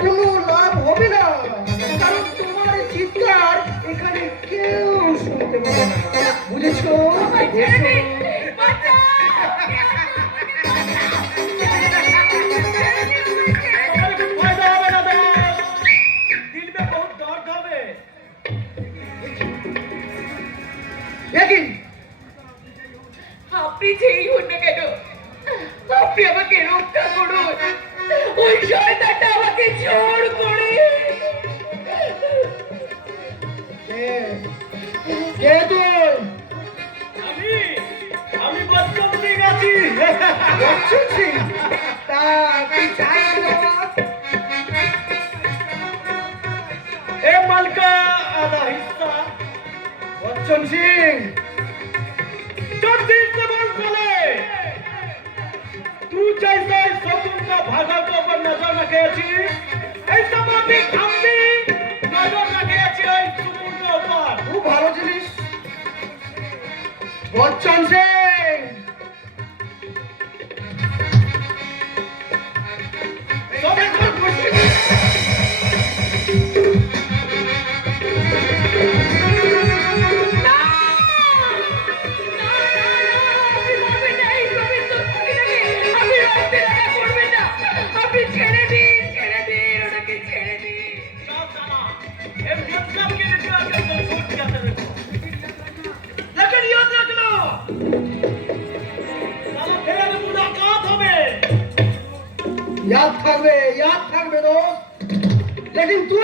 কোনো লাভ হবে না। কারণ তোমার চিৎকার এখানে কেউ শুনতে পাবে আপনি যেই হন না কেন, আপনি আমাকে রক্ষা করুন ওই শয়তানটা আমাকে জোর করে। কে? কে তুই? আমি আমি বচ্চন সিং আছি। বচ্চন সিং তা তুই চাই এ মালকা আধা হিস্সা বচ্চন সিং ভাষার উপর নজর রেখেছি এই সামাজিক আমি নজর রেখেছি খুব ভালো জিনিস। বচ্চন সে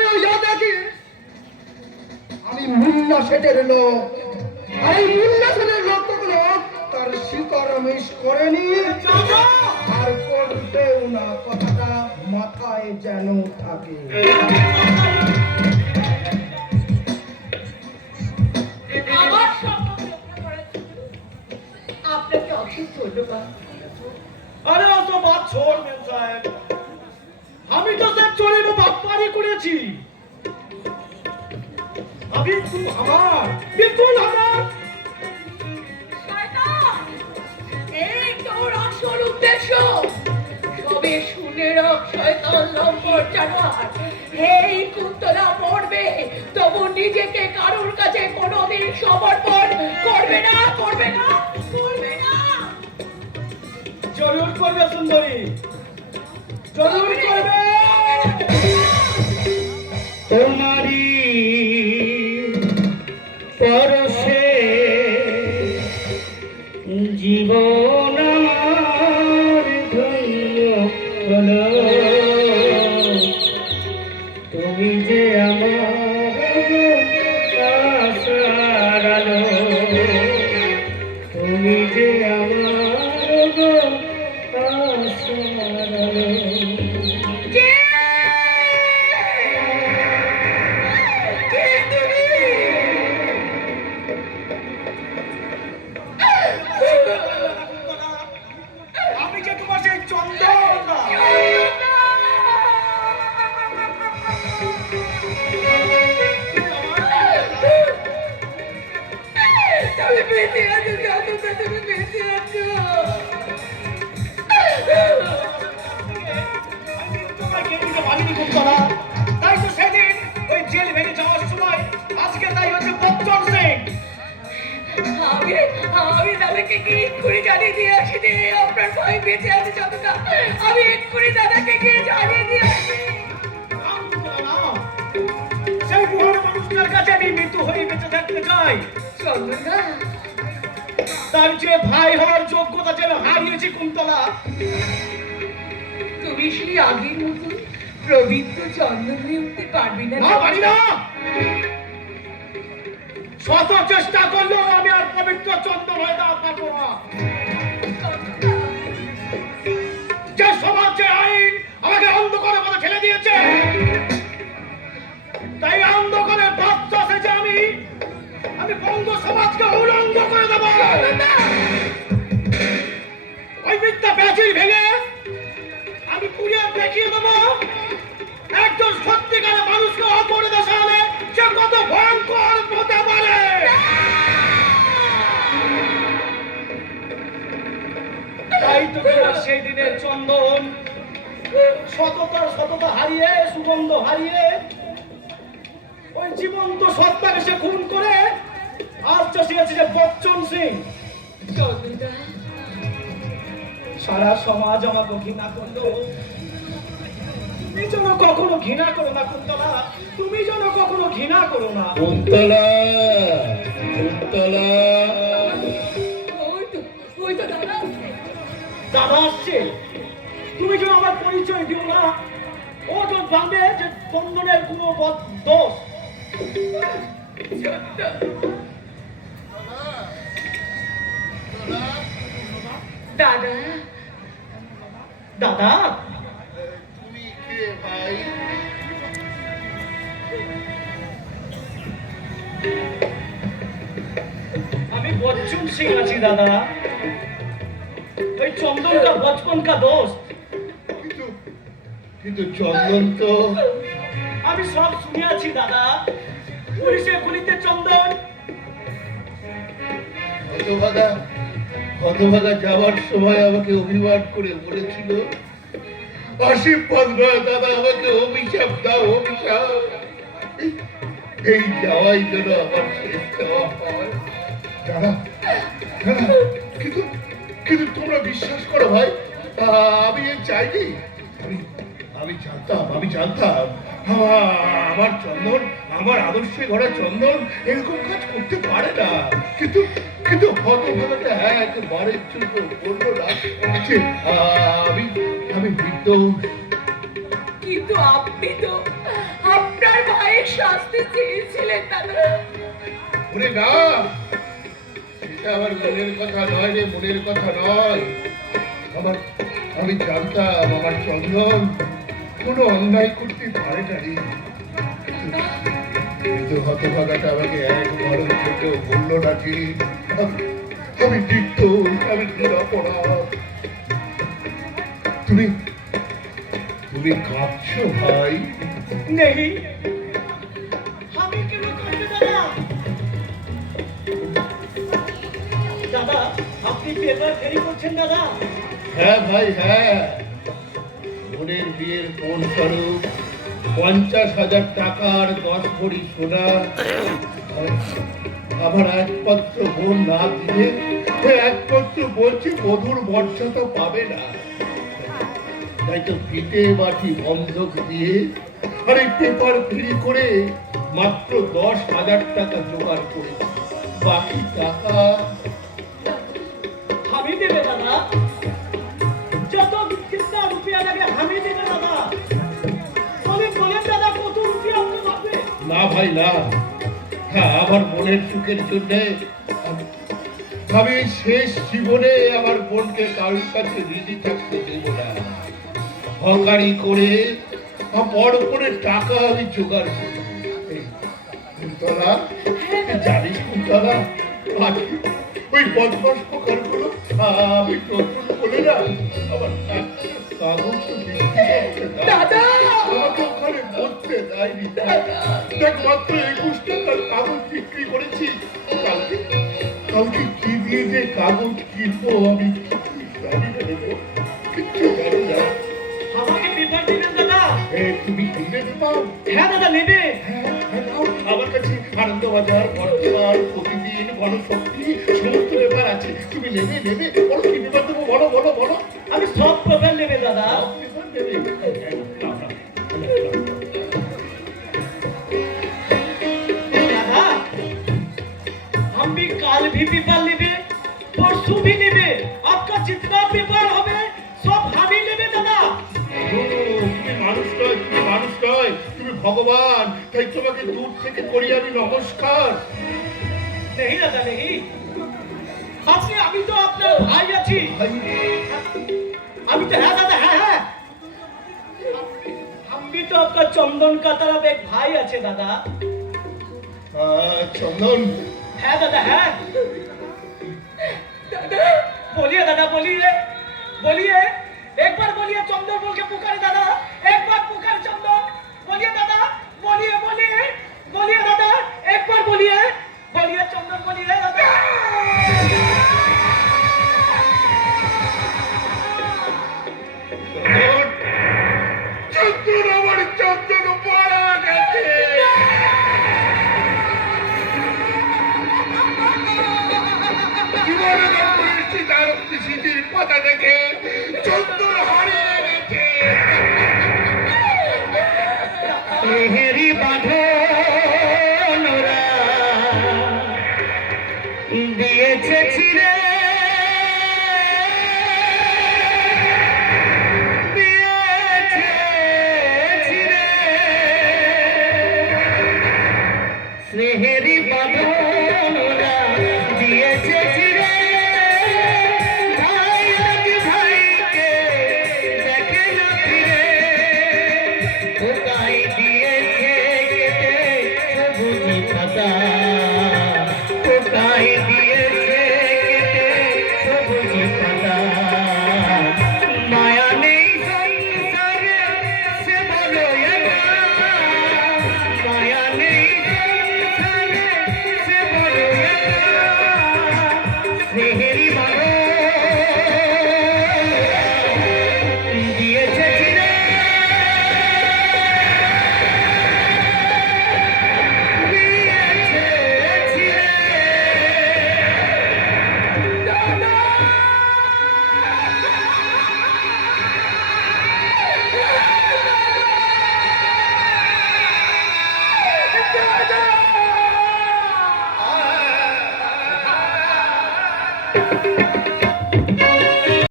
তুইও ইয়াদ রাখিস আমি মুন্না সেটের লোক। আর মুন্না সেটের লোকগুলো তার শিকার মিস করেনি। আর করবেও না কথাটা মাথায় যেন থাকে। আপনাকে অশেষ ধন্যবাদ। আরে অত বাদ ছোড় মেম সাহেব। আমি তো তার চোরের বাপারি করেছি। আমি আমার বিপুল আমার। এই তোর আসল উদ্দেশ্য। সবে শুনে শয়তান এই কুন্তলা তবু নিজেকে কারোর কাছে কোনোদিন সমর্পণ করবে না করবে না করবে না। জরুর করবে সুন্দরী তোমারি পরশে জীবন তুমি বেঁচে আছো যতটা তুমি বেঁচে ওই জেল ভেঙে যাওয়ার সময় আজকে তাই হচ্ছে বচ্চন সিং আমি আমি জানিয়ে দিয়ে আসি আপনার ভাই বেঁচে আছে যতটা। আমি এক্ষুনি দাদাকে গিয়ে জানিয়ে দিয়ে কাছে আমি মৃত্যু হয়ে বেঁচে থাকতে চাই। তার যে ভাই হওয়ার যোগ্যতা যেন হারিয়েছি কুন্তলা। তুমি সেই আগের মতন পবিত্র চন্দন হয়ে উঠতে পারবে না। না পারি না! শত চেষ্টা করলেও আমি আর পবিত্র চন্দন হয়ে দাঁড়াতে পারব না। যে সমাজ আইন আমাকে অন্ধকারের মধ্যে ঠেলে দিয়েছে আমি বঙ্গ সমাজকে উলঙ্গ করে দেবো। ওই মিথ্যা প্রাচীর ভেঙে আমি পুড়িয়ে দেখিয়ে দেবো। একজন সত্যিকারের মানুষকে অপরাধ সালে সে কত ভয়ঙ্কর হতে পারে তাই তো সেই দিনের চন্দন। সততার সততা হারিয়ে, সুগন্ধ হারিয়ে, ওই জীবন্ত সত্তাকে সে খুন যে বচ্চন সিং। সারা সমাজ আমাকে ঘৃণা করল। তুমি যেন কখনো ঘৃণা করো না কুন্তলা। তুমি যেন কখনো ঘৃণা করো না। কুন্তলা কুন্তলা। দাদা। আসছে। তুমি যেন আমার পরিচয় দিও না। ও তো জানবে যে চন্দনের কোনো দোষ। দাদা। দাদা। তুমি কে ভাই আমি বচ্চন সিং আছি দাদা। ওই চন্দনটা বচপন কা দোস্ত। কিন্তু কিন্তু চন্দন তো আমি সব শুনে আছি দাদা। পুলিশে গুলিতে চন্দন। হতভাগা হতভাগা যাওয়ার সময় আমাকে অভিমান করে বলেছিল আশীর্বাদ নয় দাদা, আমাকে অভিশাপ দাও, অভিশাপ। এই- যাওয়াই যেন আমার শেষ যাওয়া হয়। কিন্তু কিন্তু তোমরা বিশ্বাস করো ভাই আমি চাইনি। আমি জানতাম আমি জানতাম। আমার চন্দন আমার আদর্শে ঘরে চন্দন এরকম কাজ করতে পারে না। কিন্তু কিন্তু হতভাগাটা একবারের জন্য বলল না যে আমি আমি নির্দোষ কিন্তু আপনি তো আপনার ভাইয়ের শাস্তি চেয়েছিলেন দাদা। ওরে না সেটা আমার মনের কথা নয় রে মনের কথা নয়। আমার আমি জানতাম আমার চন্দন কোনো অন্যায় করতে পারে না কিন্তু হতভাগাটা আমাকে একবারও থেকেও বলল না আমি- আমি নির্দোষ আমি নিরাপরাধ। তুমি তুমি কাঁদছো ভাই? নেই। আমি কেন কাঁদবো দাদা দাদা আপনি পেপার ফেরি করছেন দাদা। হ্যাঁ ভাই হ্যাঁ। বোনের বিয়ের কোন স্বরূপ পঞ্চাশ হাজার টাকার দশ ভরি সোনা। আমার একমাত্র বোন না দিয়ে একমাত্র বলছি, মধুর মর্যাদা পাবে না। তাই তো ফিতে মাটি বন্ধক দিয়ে আর পেপার ফ্রি করে মাত্র দশ হাজার টাকা জোগাড় করে। বাকি টাকা না ভাই না। হ্যাঁ আমার বোনের সুখের জন্য আমি শেষ জীবনে আমার বোনকে কারোর কাছে রিজি থাকতে দেব না। হকারি করে বড় করে টাকা আমি জোগাড় কুন্তলা তুই জানিস কুন্তলা ওই বদমাস পোকারগুলো আমি নতুন বলে না আমার দাদা! আমাকে ওখানে বসতে দেয়নি দেখ মাত্র একুশ টাকার কাগজ বিক্রি করেছি। কালকে? কালকে কি দিয়ে যে কাগজ কিনবো আমি? কিছুই জানি না রে গো। কিচ্ছু জানি না। আমাকে পেপার দিবেন দাদা? তুমি হ্যাঁ দাদা নেবে। হ্যাঁ, হ্যাঁ। আমার কাছে আনন্দবাজার বর্তমান প্রতিদিন গণশক্তি সমস্ত ব্যাপার আছে। তুমি নেবে নেবে। कल भी पेपर लेबे परसों भी लेबे आपका जितना पेपर হবে সব আমি নেবে দাদা ও, তুমি মানুষ নয় তুমি মানুষ নয় তুমি ভগবান তাই তোমাকে দূর থেকে করি আমি নমস্কার नहीं দাদা नहीं আপনি আমি তো আপনার ভাই আছি ভাই, আমি তো হ্যাঁ দাদা হ্যাঁ হ্যাঁ हम भी तो आपका चंदन का तरफ एक भाई আছে দাদা আহ, চন্দন হ্যাঁ দাদা হ্যাঁ দাদা बोलिए दादा बोलिए बोलिए एक बार बोलिए चंदन बोल के पुकारे दादा एक बार पुकार चंदन बोलिए दादा बोलिए बोलिए बोलिए दादा एक बार बोलिए बोलिए দিয়েছে